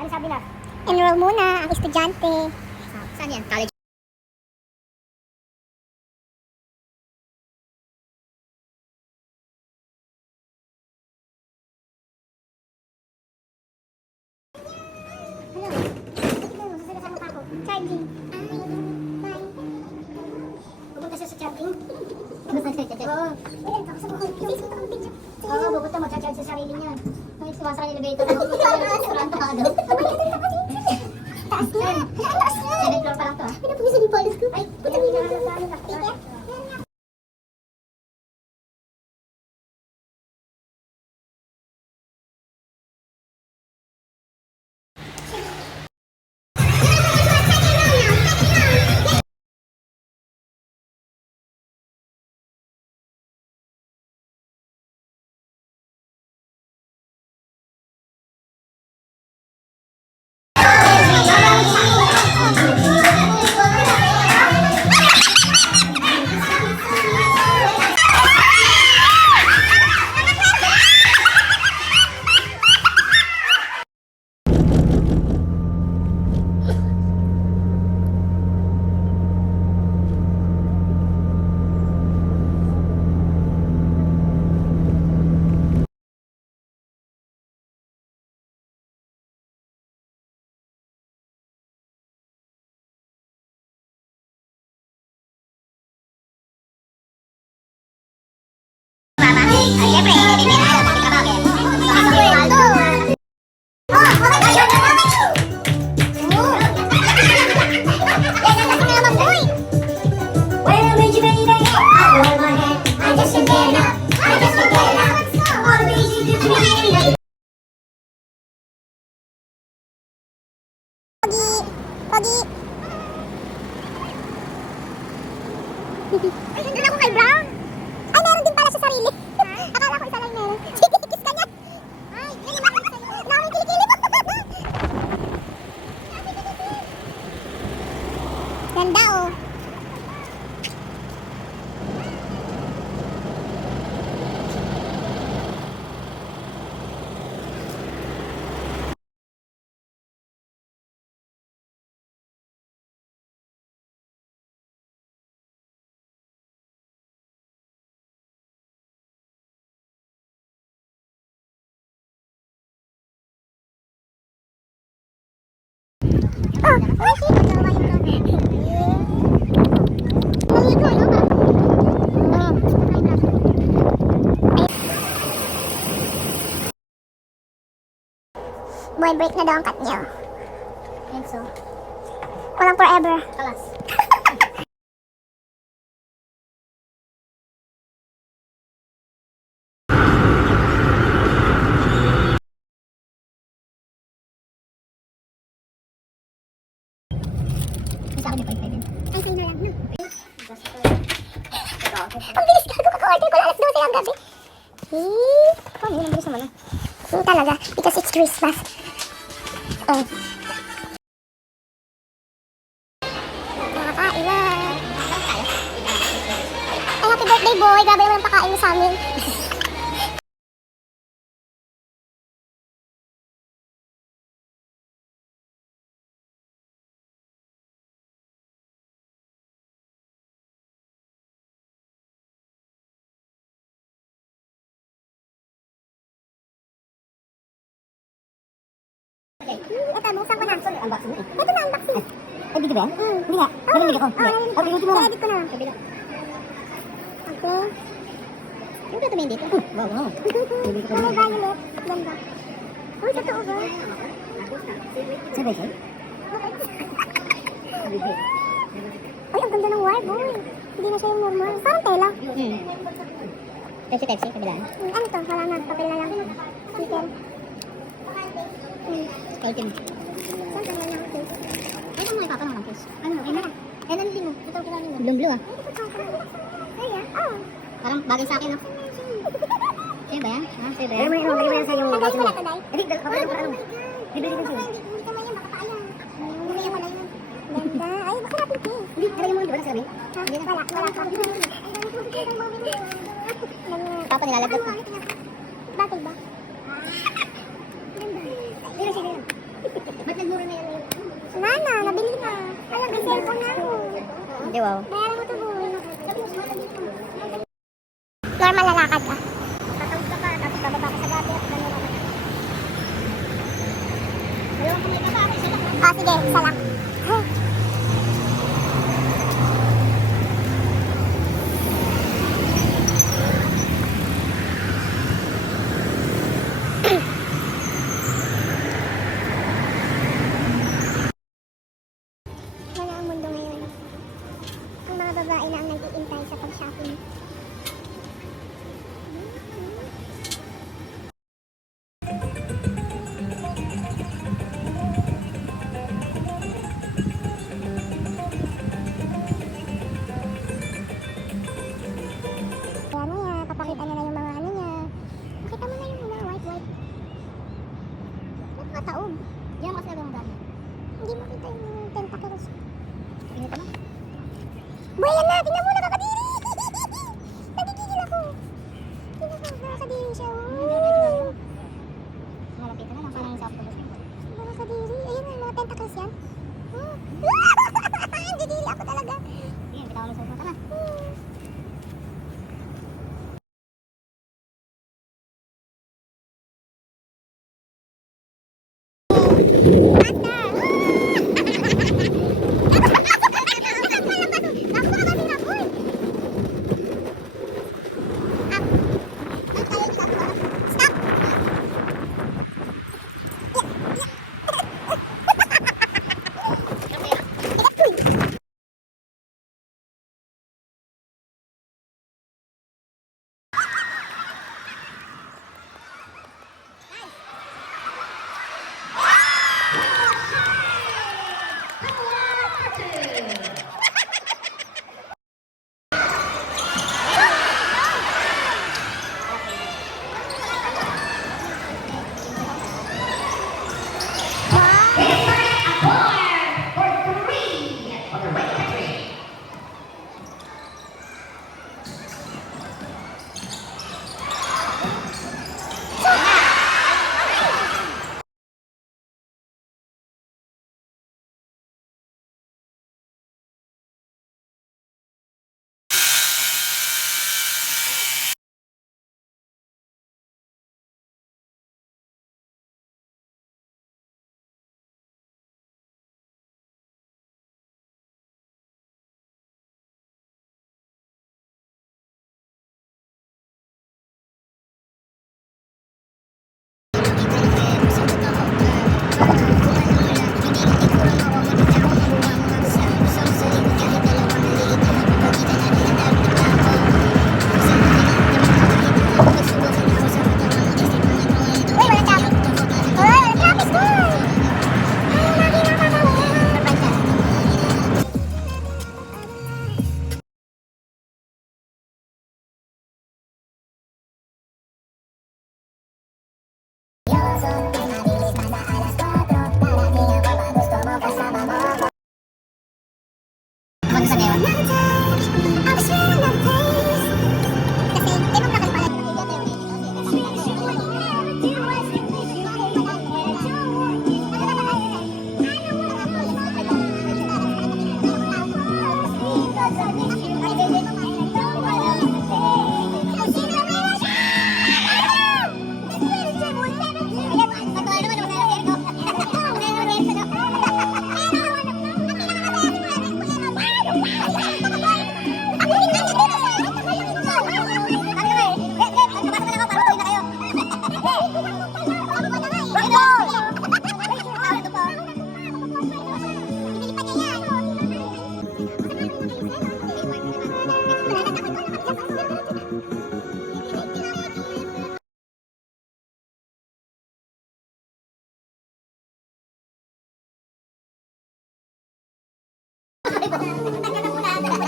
Ano sabi na? Enroll muna ang estudyante. Saan yan? College? Charging. Pupunta siya sa charging? Oo. Oo, pupunta mag-charge sa sarili niya. Kung sumasakay sa elevator, tarantado. Taas na. Taas na. 7th floor pa lang to ah. Pinapugisan yung polos ko. Ay, putang ina na ano na. Oh, okay. Maligo, ano ba? Boy, break na daw ang cut niyo. Enzo. Walang forever. Kalas. Sa akin yung 5 din. Ay, sa'yo na lang, no? Ang bilis ka. Kaka-order ko lang alas 12 ang gabi. Paano yun? Ang bilis naman. Talaga. Because it's Christmas. Oh. Nakakain na. Ay, happy birthday, boy. Grabe naman ang pakain mo sa amin. Ito, buksan ko na. Unboxing na eh. Ito na, unboxing. Ay, dito ba yan? Hindi nga. Narinig ako. Okay, dito mo lang. Edit ko na lang. Kabila. Okay. Yung plato mo yun dito? Wow, wow. May violet. Ganda. Uy, totoo ba? Sabay siya? Uy, ang ganda ng wire, boy. Hindi na siya yung normal. Parang tela. Tepsi, kabilaan. Ano to? Wala na. Papel na lang. Sticker. Ultimate. Saan ka lang yung case? Ay, ano mo ipapanong ng case? Ano? Ay, na. Ay, nalilin mo. Ito, kailangan mo. Blue, ah. Ay, oh. Parang bagay sa akin, no? Sa'yo ba yan? Ah, sa'yo ba yan? Lagay mo na to, Day. Hindi, kapag ano? Bibili din sa'yo. Hindi ka man yan, baka paayan. Hindi yan pala yun. Ganda. Ay, baka natin case. Hindi, nalagay mo, di ba, nasa gabi? Ha? Wala pa. Ay, dami ko bigay ng mami. Papa, nilalaglag ko. Bakit ba? Hindi, sige yan. Ba't nagmura na yan? Nana, nabili na. Alam, may cellphone na ako. Hindi, wow. Bayaran mo to, boy. Normal lalakad ka. Tatawag ka pa, tapos bababa ka sa gabi at gano'n naman. Dalawang kamay ka pa, isa lang. Oh, sige, isa lang. Wala ang mundo ngayon. Ang mga babae na ang nag-iintay sa pag-shopping. Ano niya, papakita niya na yung mga ano niya. Makita mo na yung mga white. Mga taob. Diyan kasi agad mo dami. Hindi makita yung tentacles. Pinita mo? Boy, yan na! Tingnan mo, nakakadiri! Nagigigil ako. Tingnan mo, nakakadiri siya. Oh. Malapitan na lang, parang yung sa octopus. Nakakadiri. Ayun na, mga tentacles yan. Oh. Nagigigil ako talaga. Sige, bitawan mo sa upo. Tara. Tagal na muna.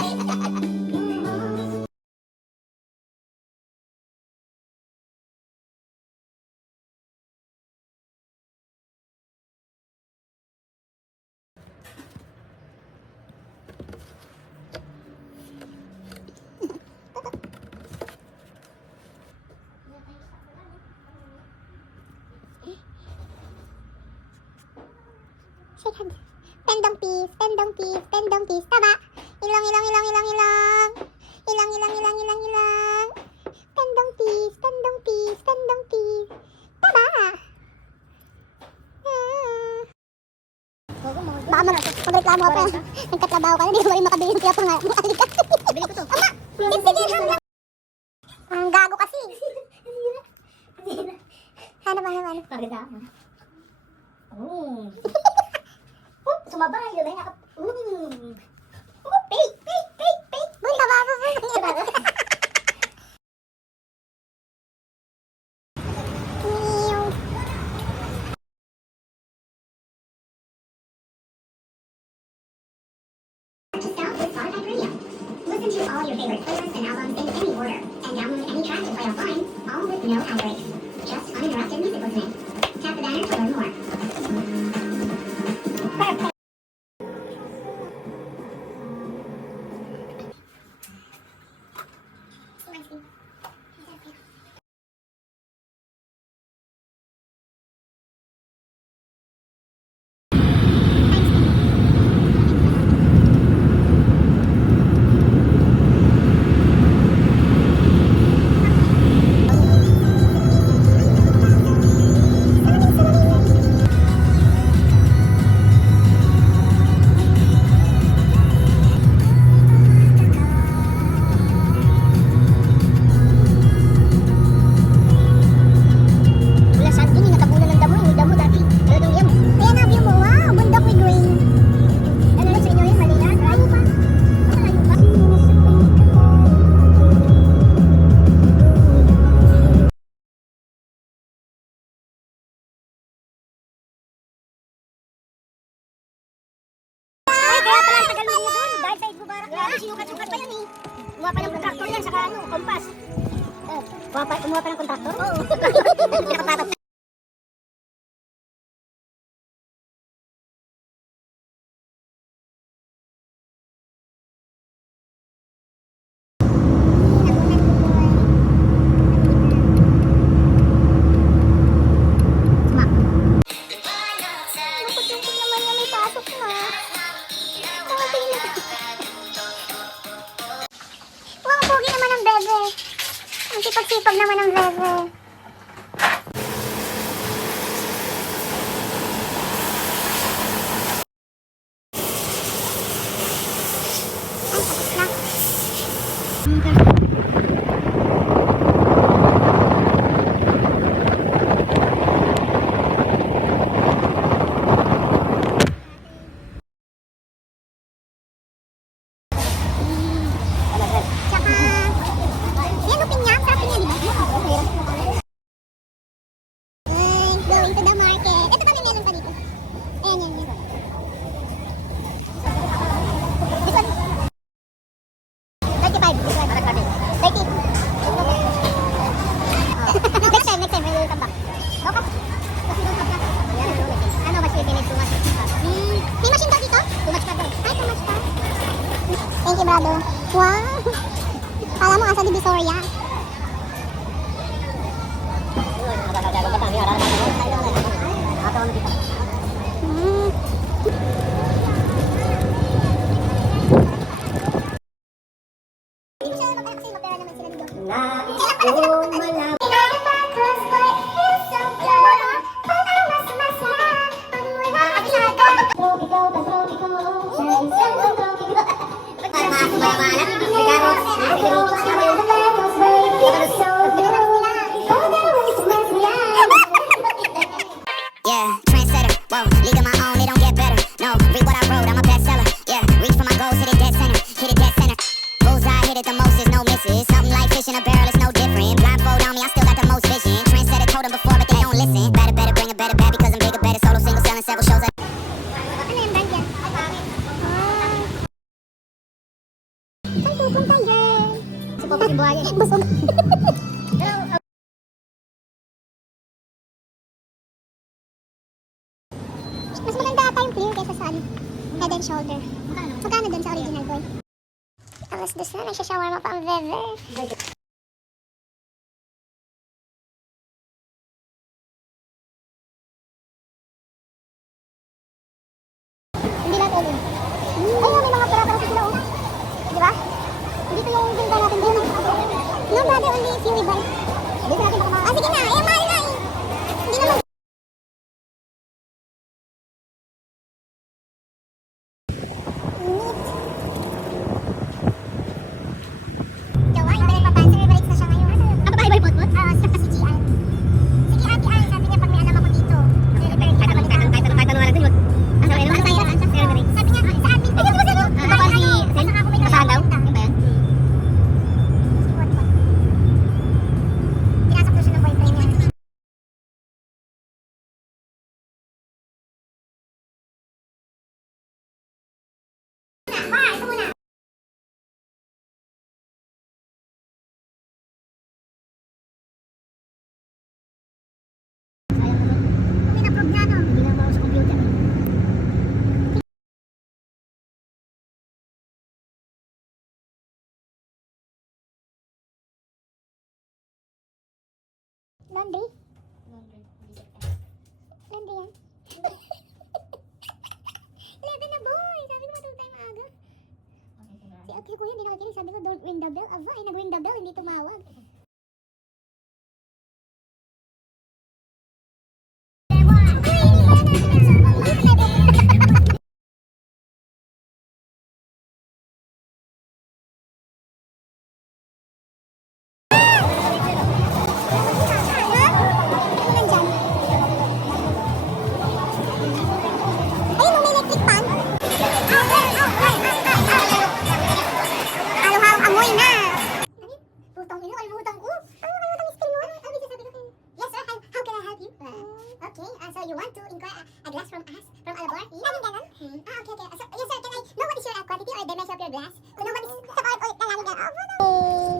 Shake hands. 10 donkeys, 10 donkeys, 10 donkeys. Taba. Ilang, ilang, ilang, ilang, ilang. Ilang, ilang, ilang, ilang, ilang. 10 donkeys, 10 donkeys, 10 donkeys. Taba. Baka magreklamo ka pa. Nagkatrabaho ka na, di ba rin makabili ng kaya pa nga. Bili ko to. Ama! 50 dirham lang. Ang gago kasi. Ano ba, ano? Paganda. Sumabay. Yun ay nakap... Fake! Fake! Fake! Fake! Boy, kababo po. Meow. Just out with Spotify Radio. Listen to all your favorite playlists and albums in any order, and download any track to play offline, all with no ad breaks. Just uninterrupted music listening. Tap the banner to learn more. Perfect. Wala sa akin, natabunan ng damo. Yung damo dati. Talagang yan. Kaya na view mo, wow, bundok with green. Ano lang sa inyo yun? Mali yan? Malayo pa. Malayo pa? Ay, Kaya pala ang tagal mo doon. Dahil sa Mubarak na. Sinukat-sukat pa yan eh. Kumuha pa ng kontraktor yan, saka ano, kompas. Kumuha pa ng kontraktor? Oo. Nakatatak. Nakapagsumpong naman niya, may pasok na. Wow, ang pogi naman ng bebe. Ang sipag-sipag naman ng bebe. Ay, tapos na. Tsaka, yan lupin niya. Sarap niya, di ba? Going to the market. Ito pa, may melon pa dito. Ayan, yan, yan. This one. 35. This one. 30. Next time, we'll come back. Okay. Kasi don't have that. Ano, mas pipinit too much. May machine ka dito? Too much ka daw. Ay, too much ka. Thank you, brother. Wow. Kala mo, asa Divisoria. Yeah, trendsetter. Whoa, league of my own, it don't get better. No, read what I wrote, I'm a bestseller. Yeah, reach for my goals, hit it dead center, hit it dead center. Bullseye, hit it the most, there's no misses. Something like fish in a barrel, it's no different. Blindfold on me, I still got the most vision. Trendsetter told them before, but they don't listen. Better, better, bring a better bad because I'm bigger, better. Solo, single, selling several shows. Mas maganda ata yung clear kaysa sa ano, head and shoulder. Magkano dun sa original boy? Alas dos na, nagsha-shawarma pa ang Veve. Hindi lahat ulo. Ayun, may mga pera-pera sila oh. Di ba? Hindi ko yung binta natin din. No, brother, only if you buy. Dito natin baka mga... Ah, sige na, eh, mahal na eh. Hindi naman. Neat. Jowa, yung balik pa pa. Sir, balik na siya ngayon. Ah, babae ba yung pot-pot? Ah, si GR. Sige, ate Al, sabi niya pag may alam ako dito. Kahit ano wala dun. Sabi niya, sa admin. Ay, hindi ba sa'yo? Ako si Sen? Kasahan daw? Yung ba yan? Pinasok daw siya ng boyfriend niya. Ma, ito muna. Kung in-approve na, no? Hindi na sa computer. Laundry? Laundry yan? 11 na boy! Sabi ko matulog tayo maaga. Si kuya hindi nakikinig. Sabi ko don't ring the bell. Aba, ay nag-ring the bell, hindi tumawag. So you want to inquire a glass from us, from Alabor? Okay. So, yes sir, can I know what is your quantity or the measure of your glass? To know what is the part or kailangan niya?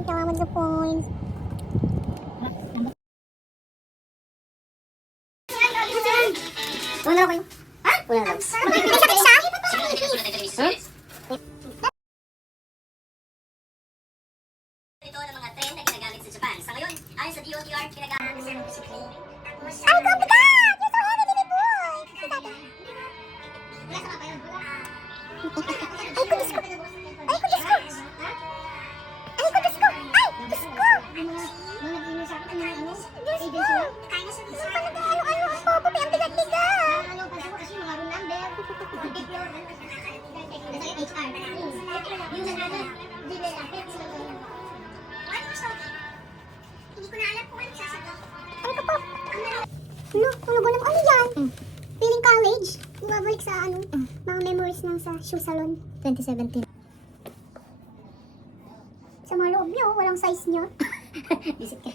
Kawaman sa points. Una kayo? Ha? Una lang. May sakit siya? Ito ng mga trend na ginagamit sa Japan. Sa ngayon, ayon sa DOTR, ginagamit Ay, complicated! You're so heavy, baby boy! Ay, kudis ko! Ay, kudis ko! Ay, kudis ko! Ay, kudis ko! Diyos ko! Hindi pa nag-ano-ano ang popo, may ang bigat-bigat! Hindi ko na alam kung ano sasagot. Ay, ka po! Ano ba naman? Ano yan? Feeling college? Bumabalik sa ano? Mga memories ng sa shoe salon. 2017. Sa mga loob niyo, walang size niyo. Visit ka.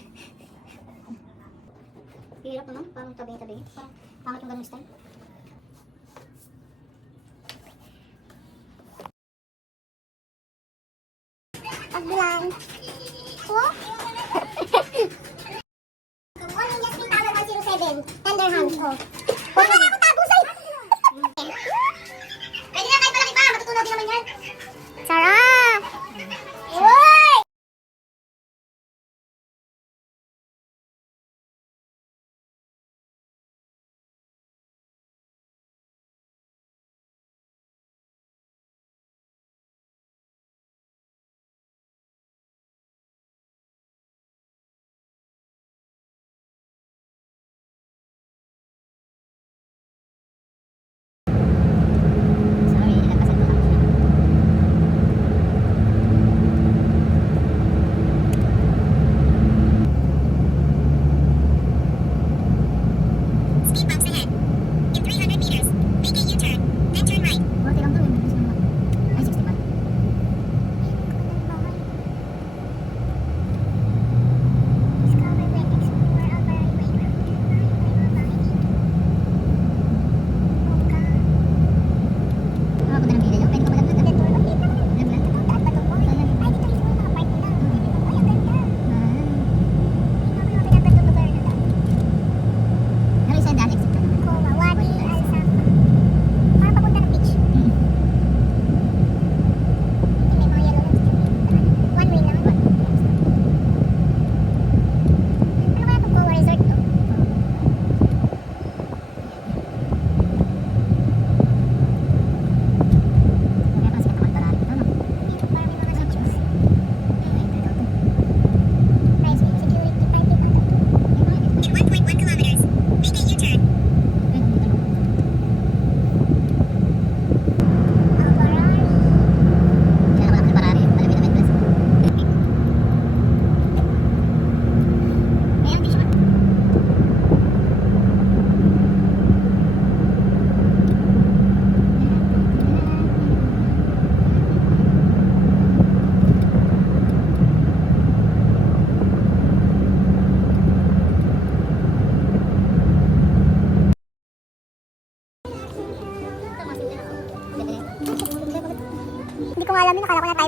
Hirap naman, parang tabi-tabi. Parang pangit yung ganung style. Pagbilan. Oh? Kung yung Jasmine Tower 107, Tender Hands, oh. Wala na ako tabusay! Pwede na kahit malaki pa, matutunaw din naman yan. Sarap!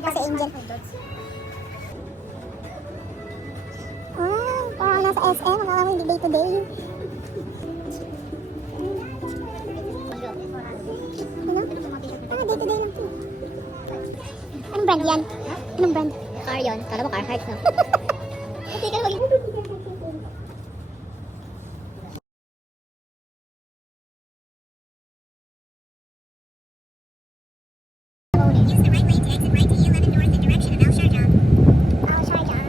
Nagbayad pa si Angel. Wow, parang nasa SM. Makakami day to day. Ano? Ah, day to day lang to. Anong brand yan? Anong brand? Car yun. Kala mo car heart, no? Hindi ka mag- Use the right lane to exit right to E11 north in direction of Al Sharjah. Al Sharjah.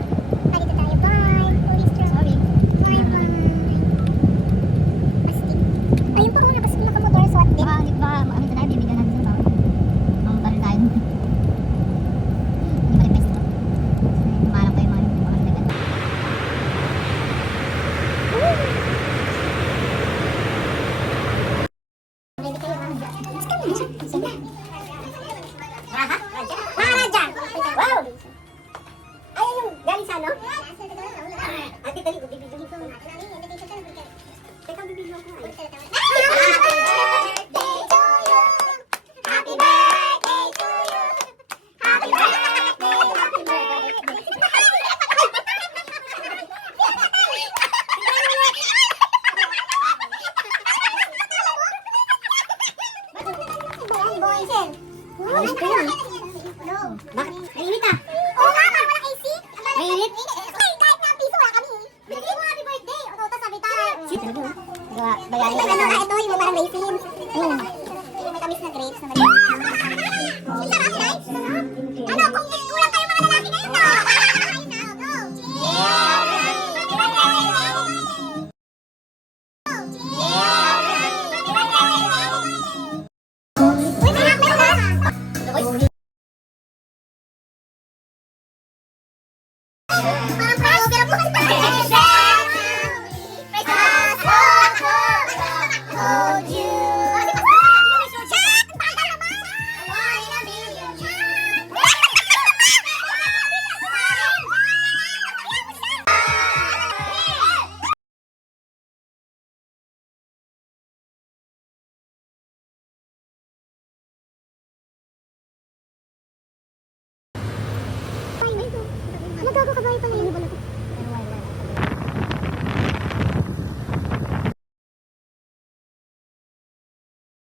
Ah, dito tayo. Bye! Police truck. Sorry. Bye, bye. Astig. Ayun pa nga, labas ko nakamotor SWAT din. Baka, di ba, ano tayo, bibigyan natin sa bawal. Mamutal tayo. Hindi pa rin best ko. Tumarang kayo mga yung mga nagaganda. Ready kayo, ma'am. Let's go na. Sige. Maharaja! Wow! Ayun yung galing sa ano? Ate, tali, bibigyan ko. Teka, bibigyan ko. Happy birthday to you. Happy birthday, happy birthday. Ayos ko yun. Bakit? Mainit ah. Oo nga, parang walang AC. Mainit? Ay, kahit na piso, wala kami. Binigay mo happy birthday. O, tapos sabi tayo. Bayarin Ito, mo. ito, yung parang racing. Yung may tamis na grapes na mali. Sarap, guys. Ano, kung kulang kayo mga lalaki ngayon, no? Kain na, go. Uy, may hakbay na. Parang proud, pero bukas pa. Hold you. Chat! Bagal naman! One in a million Ano gago ka ba ito ngayon?